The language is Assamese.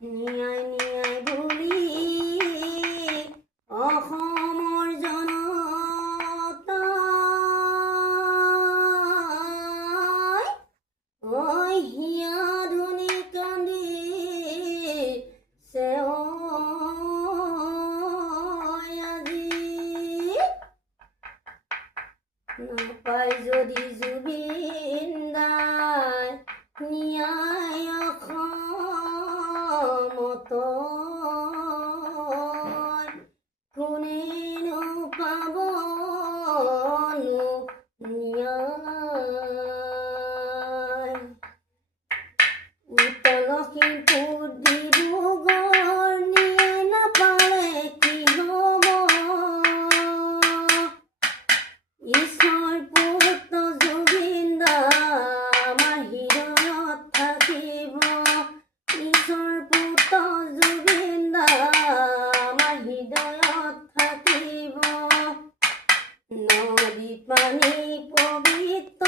নিয়াই নিয়াই বুলি অসমৰ জনতাই ঐ হিয়া ধুনি কান্দিছে আজি নাপায় যদি জুবিন দাই ন্যায় অসমত কোনেনো পাবনো ন্যায় উত্তৰ লখিমপুৰ ডিব্ৰুগড় নিয়ে নাপালে কি হ'ব ঈশ্বৰ পুত্ৰ জুবিন দা আমাৰ হৃদয়ত থাকিব ঈশ্বৰ পুত্ৰ জুবিন দা আমাৰ হৃদয়ত থাকিব নদী পানী পবিত্ৰ